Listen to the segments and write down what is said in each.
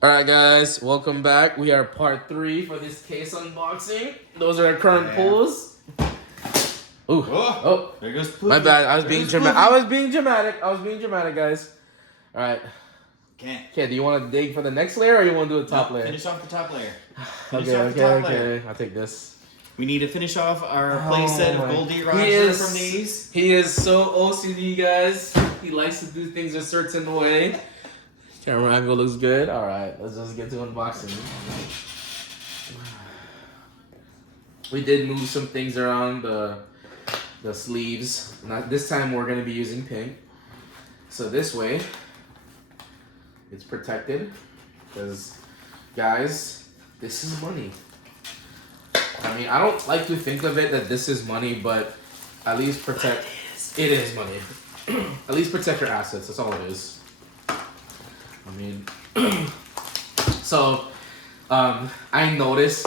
Alright guys, welcome back. We are part 3 for this case unboxing. Those are our current pulls. Ooh. Oh, there goes Poopy. My bad. I was being dramatic, guys. Alright. Okay, do you want to dig for the next layer or you want to do the top layer? Finish off the top layer. Okay. I'll take this. We need to finish off our playset of Goldie Roger from these. He is so OCD, guys. He likes to do things a certain way. Camera angle looks good. Alright, let's just get to unboxing. We did move some things around the sleeves. Not this time we're gonna be using pink. So this way it's protected. Because guys, this is money. I mean, I don't like to think of it that this is money, but at least protect it is money. At least protect your assets, that's all it is. I mean, so I noticed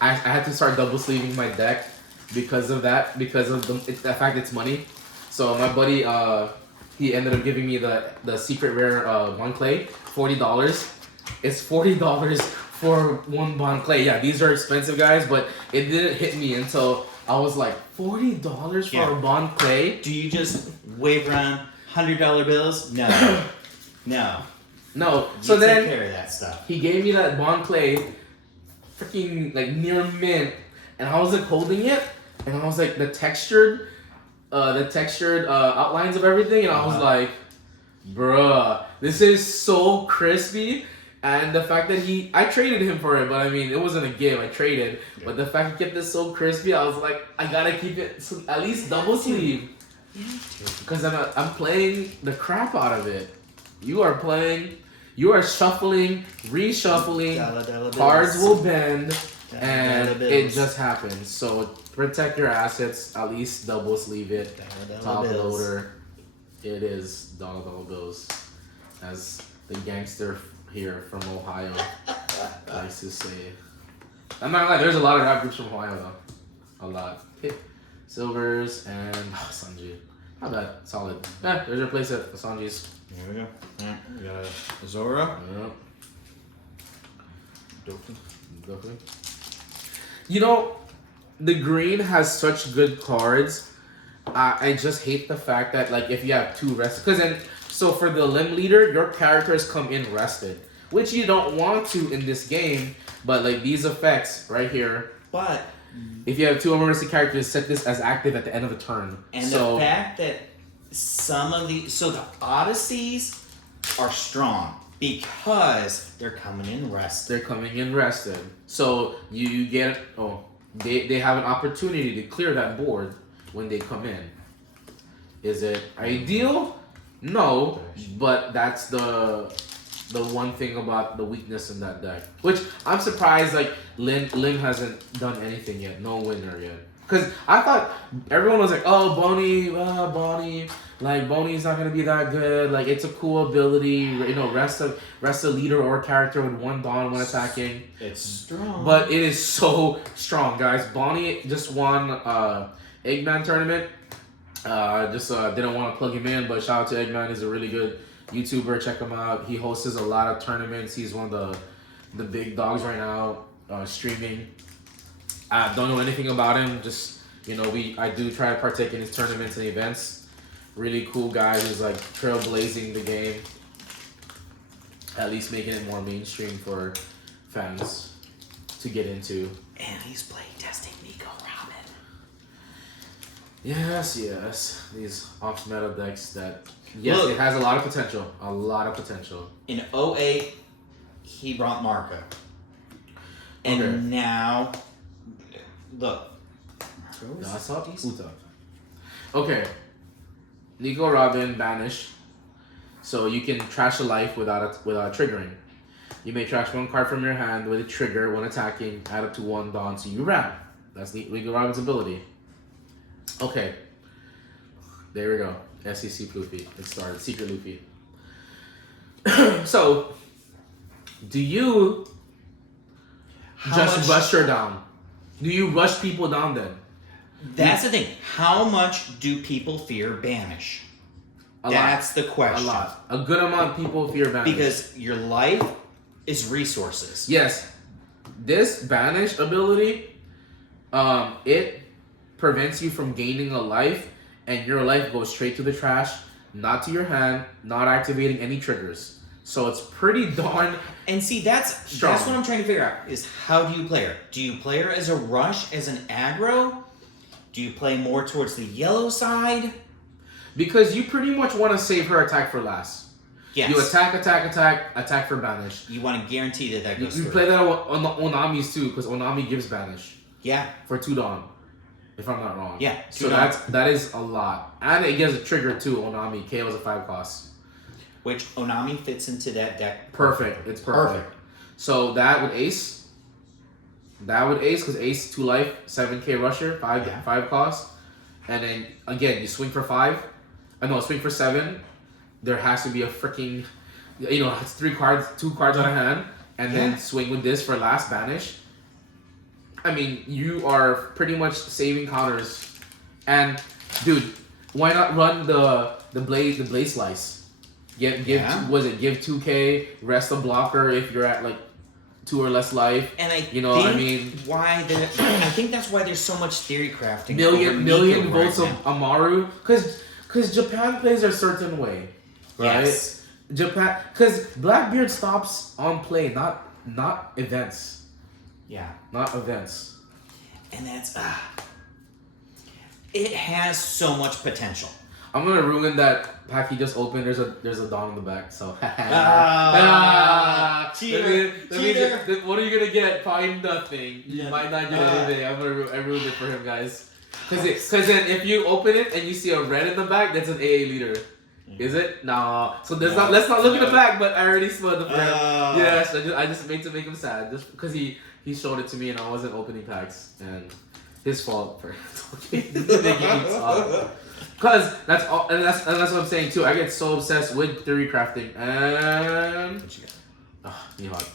I had to start double sleeving my deck because of that, because of the fact it's money. So my buddy, he ended up giving me the secret rare Bon Clay, $40. It's $40 for one Bon Clay. Yeah, these are expensive, guys, but it didn't hit me until I was like, $40 for a Bon Clay? Do you just wave around $100 bills? No. No. No. So then take care of that stuff. He gave me that Bon Clay, freaking like near mint, and I was like holding it, and I was like the textured outlines of everything, and I was like, bruh, this is so crispy. And the fact that I traded him for it, but I mean, it wasn't a give, I traded. Yeah. But the fact he kept it so crispy, I was like, I gotta keep it at least double sleeve. Because I'm playing the crap out of it. You are shuffling, reshuffling, cards will bend, and it just happens. So protect your assets, at least double sleeve it. Top loader, it is dollar bills. As the gangster here from Ohio likes to say. I'm not gonna lie, there's a lot of rap groups from Ohio though. A lot. Okay. Silvers and Sanji. Not bad, solid. Yeah, there's your playset, Sanji's. There we go. Alright, we got a Zora. Yep. Doku. You know, the green has such good cards. I just hate the fact that, like, if you have two rested, so for the limb leader, your characters come in rested, which you don't want to in this game, but like these effects right here. But if you have two emergency characters, set this as active at the end of the turn. And the fact that the Odysseys are strong because they're coming in rested. So you get they have an opportunity to clear that board when they come in. Is it ideal? No, but that's the one thing about the weakness in that deck. Which I'm surprised like Lim hasn't done anything yet. No winner yet. Because I thought everyone was like, oh, Bonnie, like Bonnie's not gonna be that good. Like it's a cool ability, you know, rest a leader or character with one Dawn when attacking. It's strong, but it is so strong, guys. Bonnie just won Eggman tournament. Didn't want to plug him in, but shout out to Eggman. He's a really good YouTuber. Check him out. He hosts a lot of tournaments. He's one of the big dogs right now, streaming. I don't know anything about him. Just, you know, I do try to partake in his tournaments and events. Really cool guy who's like trailblazing the game. At least making it more mainstream for fans to get into. And he's playing testing Nico Robin. Yes. These off-meta decks that, yes, look, it has a lot of potential. In 08, he brought Marco. And now, look. Okay. Nico Robin banish. So you can trash a life without triggering. You may trash one card from your hand with a trigger when attacking, add up to 1 Dawn, so you ram. That's Nico Robin's ability. Okay. There we go. SEC Luffy. It started. Secret Luffy. So, do you rush her down? Do you rush people down then? That's the thing. How much do people fear banish? That's the question. A lot. A good amount of people fear banish. Because your life is resources. Yes. This banish ability, it prevents you from gaining a life, and your life goes straight to the trash, not to your hand, not activating any triggers. So it's pretty darn. And see, that's what I'm trying to figure out is how do you play her? Do you play her as a rush, as an aggro? Do you play more towards the yellow side? Because you pretty much want to save her attack for last. Yes. You attack for banish. You want to guarantee that goes You through. play that on the Onami's too, because Onami gives banish. Yeah. For 2 Dawn, if I'm not wrong. Yeah. So that is a lot. And it gives a trigger too, Onami. KO is a 5 cost. Which Onami fits into that deck. Perfect. It's perfect. So that would ace. Because ace 2 life, 7k rusher, 5 cost. And then again, you swing for 5. Swing for 7. There has to be a freaking, it's 2 cards on a hand, and then swing with this for last banish. I mean, you are pretty much saving counters. And dude, why not run the blade slice? Give 2k, rest the blocker if you're at like 2 or less life. And I think that's why there's so much theory crafting. Million votes of Amaru, because Japan plays a certain way, right? Yes. Japan, because Blackbeard stops on play, not events. Yeah. Not events. And that's it has so much potential. I'm gonna ruin that pack he just opened. There's a Dawn in the back, so. Cheater. What are you gonna get? Probably nothing. You might not get anything. I ruined it for him, guys. Because then if you open it and you see a red in the back, that's an AA leader. Is it? No. So let's not look at the back. But I already smelled the frame. Yes, I just made to make him sad, just because he showed it to me and I wasn't opening packs, and his fault for making me talk. Because that's all, and that's what I'm saying too. I get so obsessed with theory crafting and. What you got? Mihawk.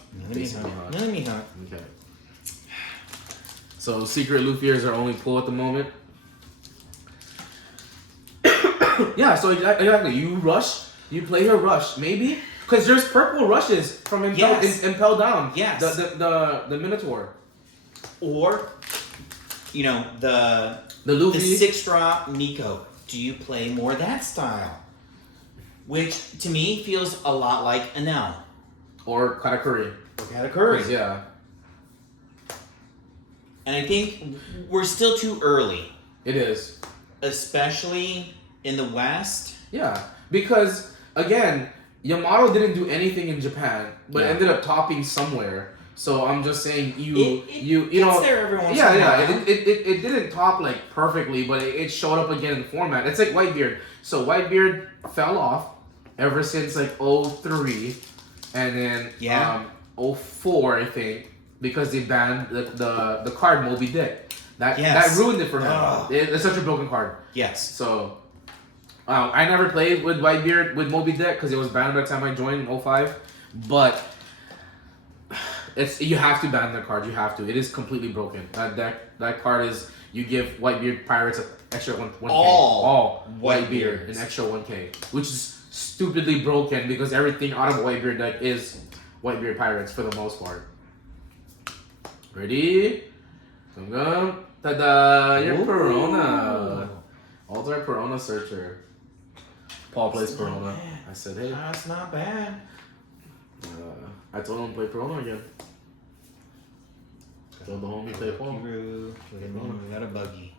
Another Mihawk. Okay. So secret Luffyers are only pull at the moment. Yeah. So exactly. You rush. You play her rush. Maybe because there's purple rushes from Impel down. Yes. The Minotaur. Or, the Luffy. The 6-drop Nico. Do you play more that style? Which, to me, feels a lot like Enel. Or Katakuri. Yeah. And I think we're still too early. It is. Especially in the West. Yeah. Because, again, Yamato didn't do anything in Japan, but ended up topping somewhere. So I'm just saying you know there every once in a while. It didn't top like perfectly, but it showed up again in format. It's like Whitebeard. So Whitebeard fell off ever since like 03 and then 04 I think, because they banned the card Moby Dick. That ruined it for him. It's such a broken card. Yes. So I never played with Whitebeard with Moby Dick because it was banned by the time I joined in 05, but you have to ban that card. You have to. It is completely broken. That card is, you give Whitebeard Pirates an extra 1k. All Whitebeard an extra 1k, which is stupidly broken because everything out of Whitebeard deck is Whitebeard Pirates for the most part. Ready? Ta-da! Your Perona. Alter Perona Searcher. Paul plays Perona. I said, hey. That's not bad. I told him to play Perona again. I told the homie to play Paul. We got a buggy.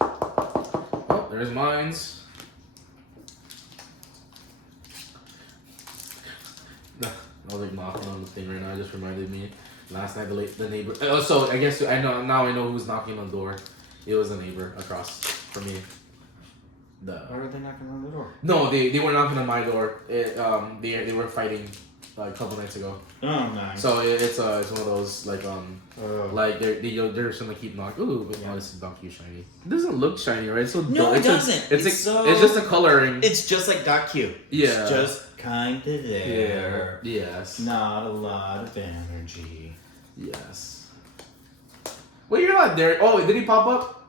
Oh, there's mines. I was like knocking on the thing right now. It just reminded me. Last night the neighbor. Oh, so I guess I know who's knocking on the door. It was a neighbor across from me. Why were they knocking on the door? No, they were knocking on my door. They were fighting like a couple nights ago. Oh, nice. So it's one of those like they're just gonna keep knocking. Ooh, but this is Donkey shiny. It doesn't look shiny, right? So no, it doesn't. It's just a coloring. It's just like Doc Q. Yeah. It's just kind of there. Yeah. Yes. Not a lot of energy. Yes. Well, you're not there. Oh, did he pop up?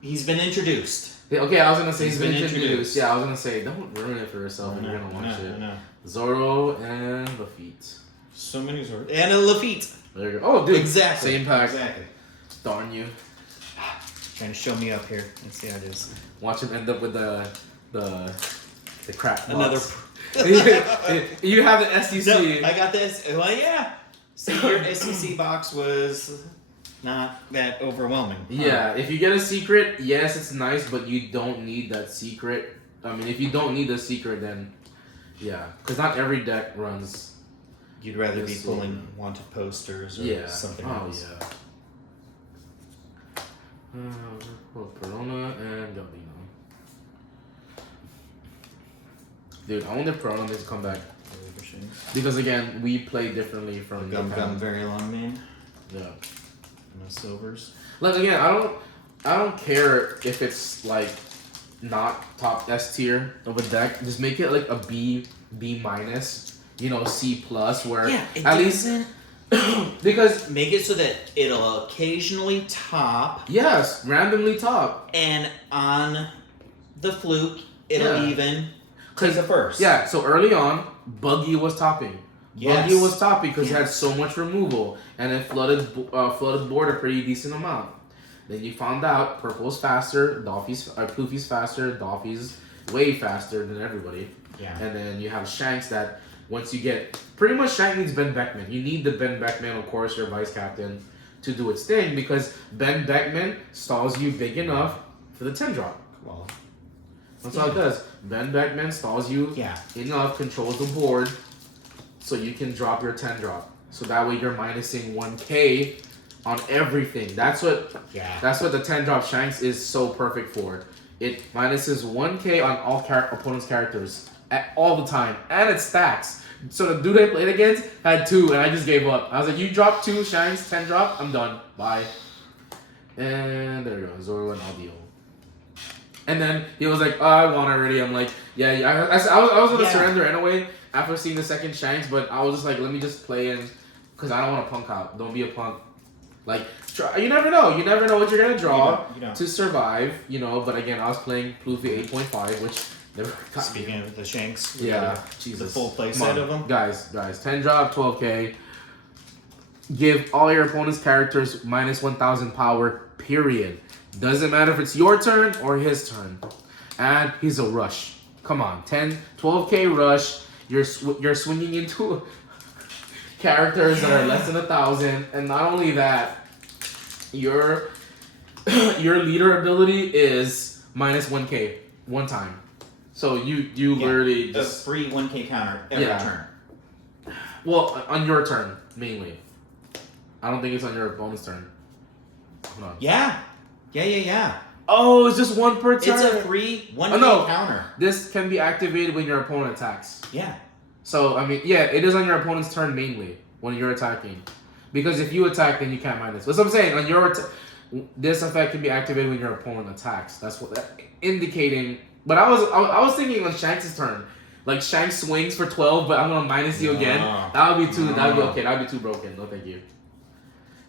He's been introduced. Okay, I was gonna say he's been introduced. introduced. Yeah, I was gonna say don't ruin it for yourself if you're gonna watch it. No. Zoro and Lafitte. So many Zoro. And a Lafitte. There you go. Oh, dude. Exactly. Same pack. Exactly. Darn you. Trying to show me up here. Let's see how it is. Watch him end up with the crap box. Another. You have the SEC. No, I got this. Well, yeah. See, your SEC box was not that overwhelming. Yeah, if you get a secret, yes, it's nice, but you don't need that secret. I mean, if you don't need the secret, then yeah, because not every deck runs. You'd rather be pulling wanted posters or something else. Oh, yeah. Perona and Galdino. Dude, I wonder if Perona needs to come back. Because again, we play differently from Gum very long name. Yeah. No silvers. Like again, I don't care if it's like not top S tier of a deck. Just make it like a B minus, C plus, where at least because make it so that it'll occasionally top. Yes, randomly top. And on the fluke, it'll even take the first. Yeah, so early on, Buggy was topping. Yes. Buggy was topping because it had so much removal and it flooded board a pretty decent amount. Then you found out Purple's faster, Poofy's faster, Doffy's way faster than everybody. Yeah. And then you have Shanks that once you get pretty much Shank needs Ben Beckman. You need the Ben Beckman, of course, your vice captain, to do its thing because Ben Beckman stalls you big enough for the 10 drop. Well, that's all it does. Ben Beckman stalls you enough, controls the board, so you can drop your 10 drop. So that way you're minusing 1K on everything. That's what the 10 drop Shanks is so perfect for. It minuses 1K on all opponent's characters at all the time, and it stacks. So the dude I played against had 2, and I just gave up. I was like, you drop 2 Shanks, 10 drop, I'm done. Bye. And there you go, Zoro and Aldio. And then he was like, oh, I won already. I'm like, yeah. I was going to surrender anyway after seeing the second Shanks, but I was just like, let me just play in because I don't want to punk out. Don't be a punk. Like, you never know. You never know what you're going to draw to survive, But again, I was playing Pluffy 8.5, which never got Speaking of the Shanks. Yeah, Jesus. The full play set of them. Guys, 10 drop, 12K. Give all your opponent's characters minus 1,000 power, period. Doesn't matter if it's your turn or his turn. And he's a rush. Come on, 12K rush. You're swinging into characters that are less than 1,000, and not only that, your leader ability is minus 1K one time. So you literally just a free 1K counter every turn. Well, on your turn mainly. I don't think it's on your opponent's turn. Hold on. Yeah. Oh, it's just one per turn. It's a free 1K counter. This can be activated when your opponent attacks. Yeah. So, I mean, it is on your opponent's turn mainly when you're attacking. Because if you attack, then you can't minus. That's what I'm saying. On your this effect can be activated when your opponent attacks. That's what indicating. But I was thinking on Shanks' turn. Like, Shanks swings for 12, but I'm going to minus you again. That would be too, that would be okay. That would be too broken. No, thank you.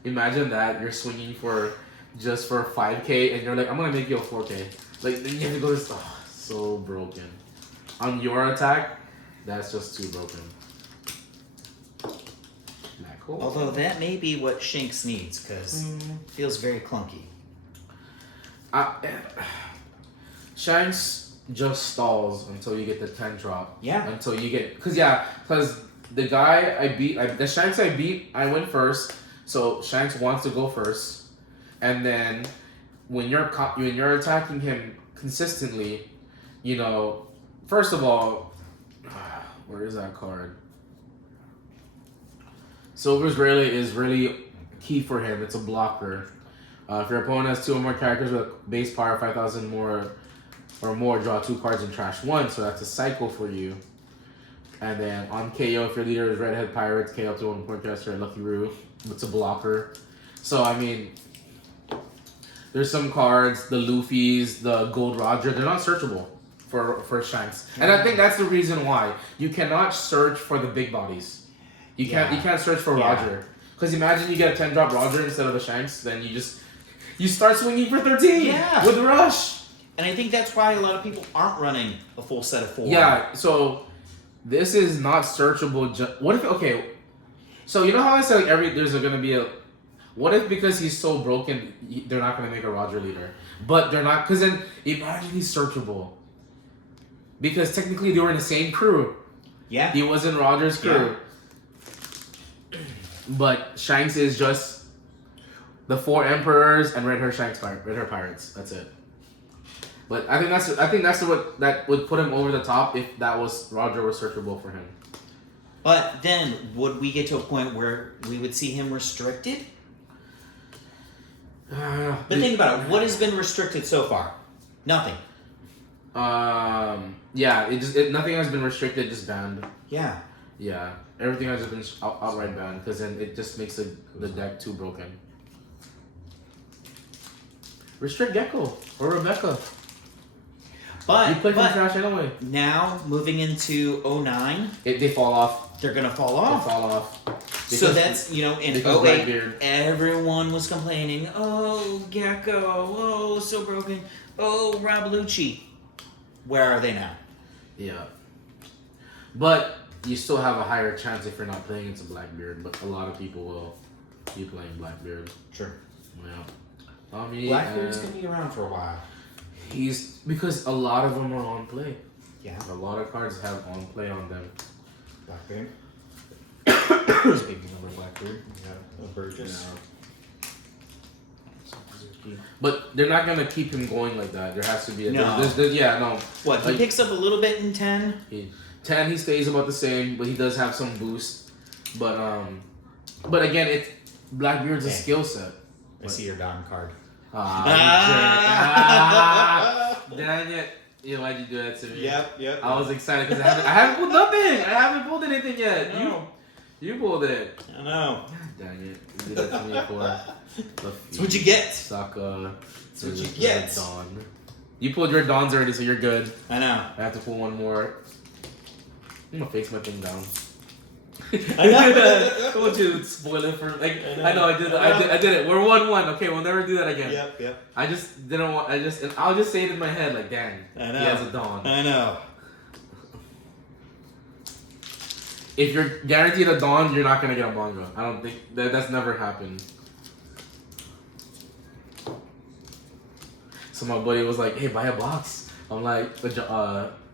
Imagine that. You're swinging for 5K, and you're like, I'm going to make you a 4K. Like, then you have to go this. Oh, so broken. On your attack, that's just too broken. Cool. Although that may be what Shanks needs, because it feels very clunky. Shanks just stalls until you get the 10 drop. Yeah. Until you get... Because the guy I beat... the Shanks I beat, I went first. So Shanks wants to go first. And then when you're attacking him consistently, first of all... Where is that card? Silver's Rayleigh is really key for him. It's a blocker. If your opponent has 2 or more characters with base power 5,000 more or more, draw 2 cards and trash 1. So that's a cycle for you. And then on KO, if your leader is Redhead Pirates, KO up to 1 point caster and Lucky Roo. It's a blocker. So, I mean, there's some cards, the Luffy's, the Gold Roger, they're not searchable for Shanks. And I think that's the reason why. You cannot search for the big bodies. You can't search for Roger. Because imagine you get a 10 drop Roger instead of the Shanks, then you start swinging for 13 with Rush. And I think that's why a lot of people aren't running a full set of 4. Yeah, so this is not searchable. What if, okay, so you know how I said like there's going to be a, what if because he's so broken, they're not going to make a Roger leader? But they're not, because then imagine he's searchable. Because technically they were in the same crew. Yeah. He was in Roger's crew. Yeah. But Shanks is just the 4 emperors and Red Hair Pirates. That's it. But I think that's what that would put him over the top if that was Roger was searchable for him. But then would we get to a point where we would see him restricted? But think about it. What has been restricted so far? Nothing. Yeah. Nothing has been restricted. Just banned. Yeah. Yeah. Everything has just been outright banned because then it just makes the deck too broken. Restrict Gecko or Rebecca. But you play from trash anyway. Now moving into 09, they fall off. They're gonna fall off. They fall off. So that's in 08, everyone was complaining. Oh, Gecko. Oh, so broken. Oh, Rablucci. Where are they now? Yeah. But you still have a higher chance if you're not playing into Blackbeard. But a lot of people will be playing Blackbeard. Sure. Yeah. Blackbeard's gonna be around for a while. Because a lot of them are on play. Yeah. A lot of cards have on play on them. Blackbeard. Speaking of Blackbeard, yeah, Burgess. Yeah. But they're not gonna keep him going like that. There has to be a no. No. What he picks up a little bit in 10. 10 he stays about the same, but he does have some boost. But again, it's Blackbeard's a skill set. I see your Don card. Dang it. Yeah, why'd you do that to me? Yep. I was excited because I haven't pulled nothing. I haven't pulled anything yet. No. You pulled it. I know. Dang it. You did that to me for That's what you get. Sucker. That's what you get. Dawn. You pulled your Dawns already, so you're good. I know. I have to pull one more. I'm gonna face my thing down. I know. I want you to spoil it for I know I did it. We're 1-1. Okay, we'll never do that again. Yep. I just didn't want. and I'll just say it in my head like, dang. I know. He has a Dawn. I know. If you're guaranteed a Dawn, you're not gonna get a manga. I don't think that's never happened. So my buddy was like, "Hey, buy a box." I'm like,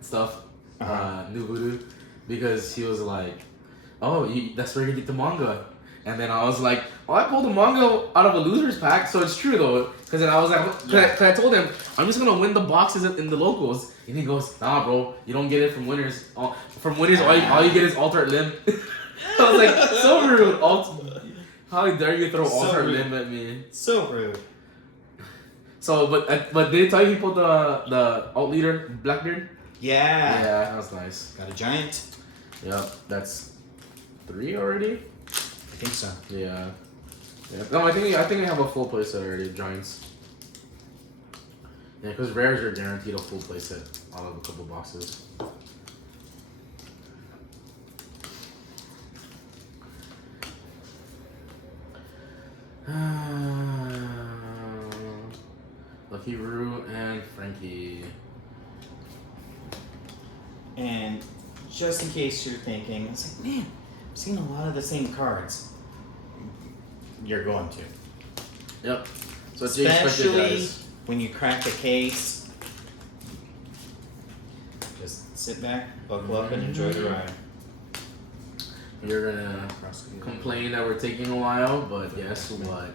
stuff, New Voodoo, because he was like, "Oh, that's where you get the manga." And then I was like, "Oh, I pulled the manga out of a loser's pack, so it's true though." Because then I was like, cause I told him, "I'm just gonna win the boxes in the locals," and he goes, "Nah, bro, you don't get it from winners. From winners, all you get is alternate limb." I was like, "So rude! How dare you throw alternate limb at me?" So rude. So, but did he tell you he pulled the alt leader Blackbeard? Yeah. Yeah, that was nice. Got a giant. Yep, that's 3 already. I think so. Yeah. No, I think I have a full playset already. Giants. Yeah, because rares are guaranteed a full playset out of a couple boxes. Lucky Roo and Frankie. And just in case you're thinking, it's like, man, I've seen a lot of the same cards. You're going to. Yep. So it's especially when you crack the case. Just sit back, buckle up, and enjoy the ride. You're gonna complain that we're taking a while, but guess what?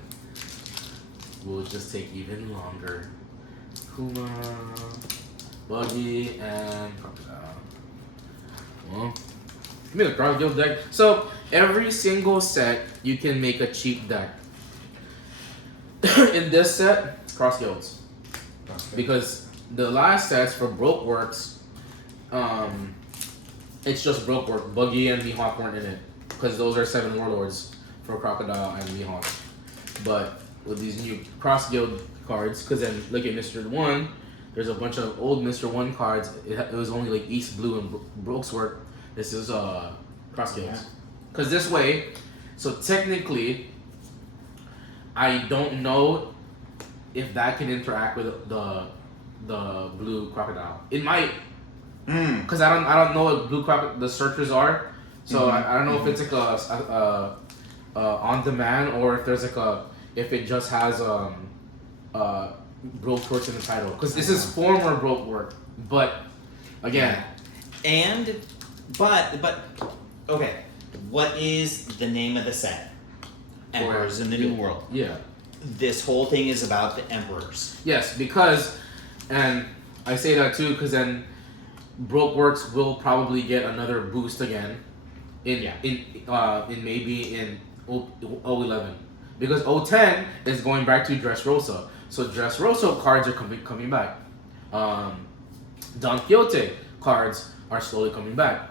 We'll just take even longer. Kuma, Buggy, and Crocodile. Well, give me the Crocodile deck. So every single set, you can make a cheap deck. In this set, Cross Guilds. Because the last sets for Broke Works, it's just Broke Work. Buggy and Mihawk weren't in it. Because those are 7 Warlords for Crocodile and Mihawk. But with these new Cross Guild cards, because then look at Mr. 1, there's a bunch of old Mr. 1 cards. It was only like East Blue and Broke's Work. This is Cross Guilds. Because this way, so technically, I don't know if that can interact with the the blue crocodile. It might, Mm. because I don't know what blue the searchers are, so I don't know if it's like on demand or if there's like if it just has broke works in the title, because this is former broke work, but again, and but okay, what is the name of the set? Emperors in the New World. Yeah. This whole thing is about the emperors. Yes, because, and I say that too because then broke works will probably get another boost again in maybe in 011, because 010 is going back to Dressrosa. So Dressrosa cards are coming back. Don Quixote cards are slowly coming back.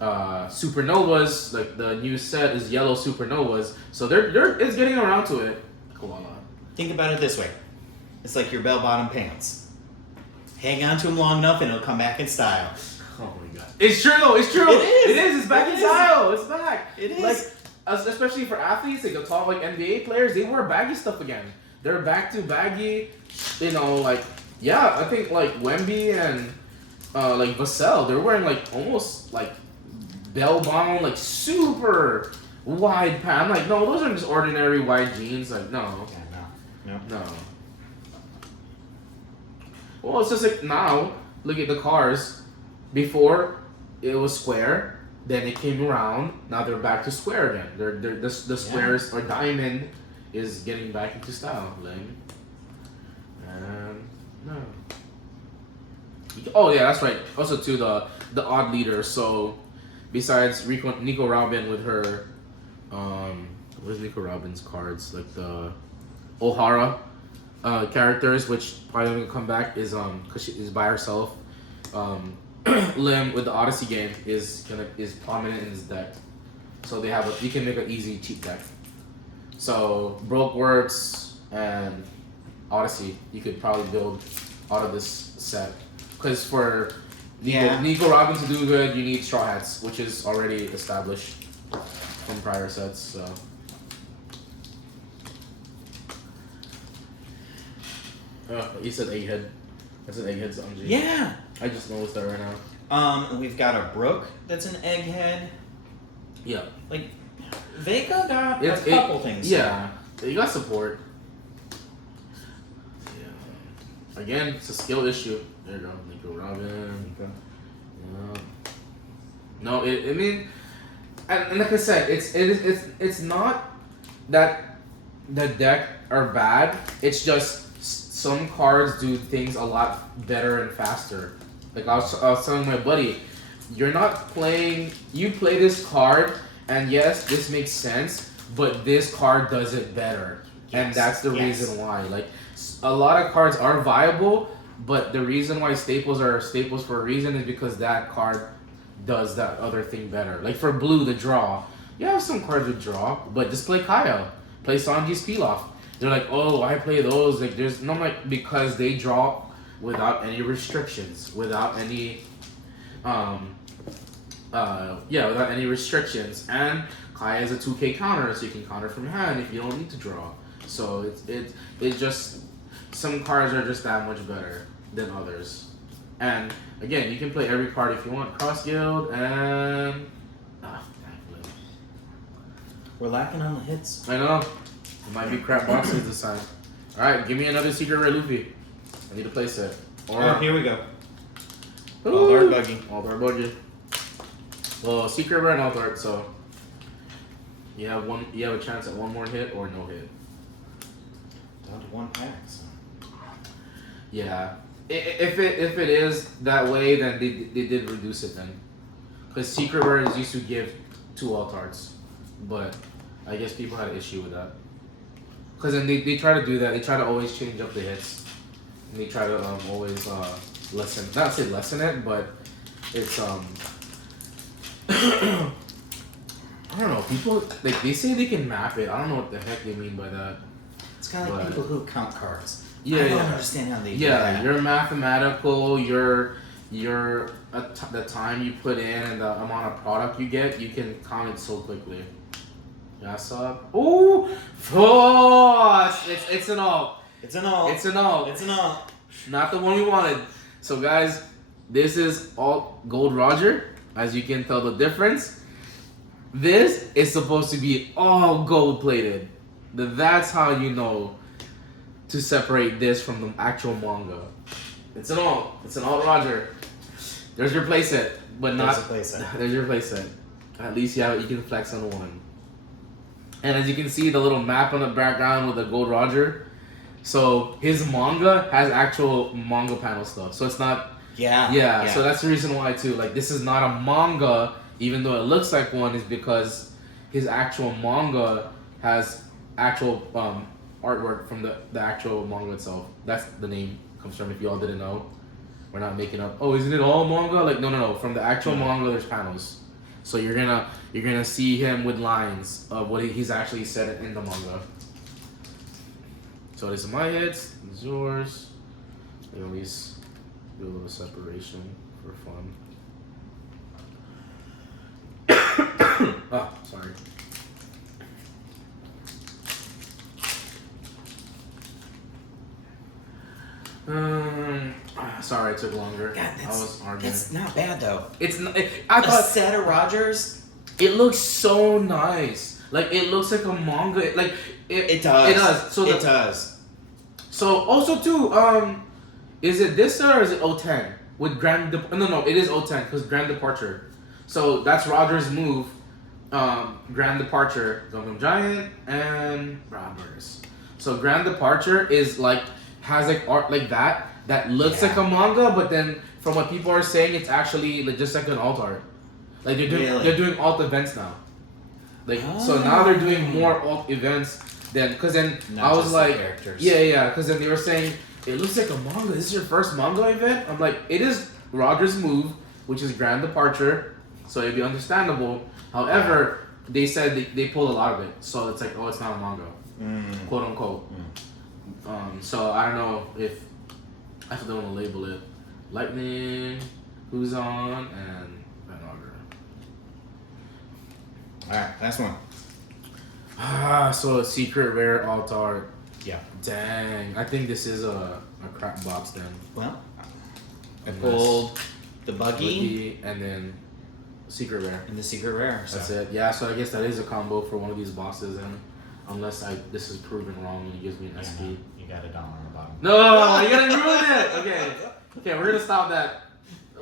Supernovas, like the new set is yellow supernovas, so they're it's getting around to it. Koala. Think about it this way: it's like your bell-bottom pants. Hang on to them long enough, and it'll come back in style. Oh my god! It's true though. It's true. It is. It's back in style. It's back. It is. Like especially for athletes, like the top like NBA players, they wear baggy stuff again. They're back to baggy. You know, like I think like Wemby and like Vassell, they're wearing like almost like bell bottom, like super wide pants. I'm like, no, those are just ordinary wide jeans. Like, no. Yeah, No. Well, it's just like now, look at the cars. Before, it was square. Then it came around. Now they're back to square again. The squares or diamond is getting back into style. Like, no. Oh yeah, that's right. Also too the odd leader. So besides Nico Robin with her, where's Nico Robin's cards? Like the O'Hara characters, which probably gonna come back is because she is by herself. Lim with the Odyssey game is prominent in his deck, so they have you can make an easy cheap deck. So Broke Works and Odyssey, you could probably build out of this set. Because for Nico Robin to do good, you need Straw Hats, which is already established from prior sets. So. You said Egghead. That's an Egghead's MG. Yeah. I just noticed that right now. We've got a Brook that's an Egghead. Yeah. Like, Vega got a couple things. Yeah. You got support. Yeah. Again, it's a skill issue. There you go. Nico Robin. Yeah. No, I mean, and like I said, it's not that the deck are bad. It's just some cards do things a lot better and faster. Like I was telling my buddy, you're not playing. You play this card, and yes, this makes sense, but this card does it better, and that's the reason why. Like a lot of cards are viable, but the reason why staples are staples for a reason is because that card does that other thing better. Like for blue, the draw. You have some cards with draw, but just play Kyle, play Sanji's Pilaf. They're like, oh, why play those? Like there's no like because they draw without any restrictions, without any without any restrictions. And Kai has a 2K counter, so you can counter from hand if you don't need to draw. So it's just some cards are just that much better than others. And again, you can play every card if you want. Cross Guild and we're lacking on the hits. I know. It might be crap boxes this time. Alright, give me another Secret Rare Luffy. I need a playset. Or here we go. Aldart Buggy. Aldart Buggy. Well, Secret Rare and Aldart, so you have a chance at one more hit or no hit. Down to one pack, so. Yeah. If it is that way, then they did reduce it then. Because Secret Rares used to give 2 Altarts. But I guess people had an issue with that. Because then they try to do that. They try to always change up the hits. And they try to always not say lessen it, but it's I don't know. People like they say they can map it. I don't know what the heck they mean by that. It's kind of like people who count cards. Yeah, I don't understand how they do that. Yeah, you're mathematical. The time you put in and the amount of product you get, you can count it so quickly. Yes up. Ooh, it's an all. It's an all. It's an all. It's an all. Not the one we wanted. So guys, this is all Gold Roger. As you can tell the difference. This is supposed to be all gold plated. That's how you know to separate this from the actual manga. It's an alt Roger. There's your playset, but not. There's your playset. At least you can flex on one. And as you can see, the little map on the background with the Gold Roger. So his manga has actual manga panel stuff. So it's not. Yeah. So that's the reason why too. Like this is not a manga, even though it looks like one, is because his actual manga has actual artwork from the actual manga itself. That's the name comes from. If you all didn't know, we're not making up. Oh, isn't it all manga? Like no. From the actual manga, there's panels. So you're gonna see him with lines of what he's actually said in the manga. So this is my hits. This is yours. At least do a little separation for fun. Oh, sorry. Sorry, it took longer. God, I was arguing. That's not bad though. It's not. I thought a set of Rogers. It looks so nice. Like it looks like a manga. Like it does. It does. So it does. So also too, is it this or is it 010 with Grand? No, it is 010 because Grand Departure. So that's Roger's move. Grand Departure, Gum Giant, and Robbers. So Grand Departure is like has like art like that looks like a manga, but then from what people are saying, it's actually like just like an alt art. Like they're doing alt events now. Like so now they're doing more alt events than because then not I was like characters. Yeah because then they were saying it looks like a manga. This is your first manga event. I'm like it is Roger's move, which is Grand Departure, so it'd be understandable. However, they said they pulled a lot of it, so it's like it's not a manga, quote unquote. So I don't know if I still don't want to label it Lightning, Who's On, and Roger. Alright, last one. So a secret rare alt art. Yeah. Dang, I think this is a crap box then. Well, I pulled the buggy and then secret rare. And the secret rare. So. That's it. Yeah, so I guess that is a combo for one of these boxes, and unless this is proven wrong and it gives me an SP. No, you got $1 on the bottom. No, you gotta ruin it. Okay, we're gonna stop that.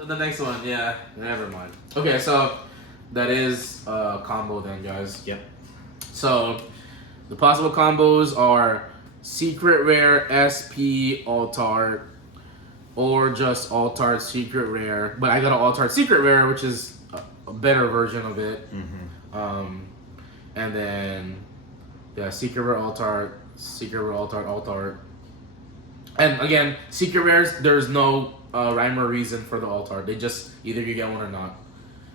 The next one, yeah, never mind. Okay, so that is a combo then, guys. Yep. So the possible combos are secret rare SP alt art, or just alt art secret rare. But I got an alt art secret rare, which is a better version of it. And then secret rare alt art, secret rare alt art. And again, secret rares, there's no rhyme or reason for the alt art. They just either you get one or not.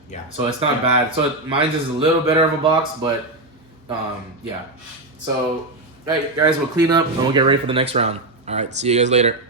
Yeah. So it's not bad. So mine's is a little better of a box, but yeah. So, all right, guys, we'll clean up and we'll get ready for the next round. All right, see you guys later.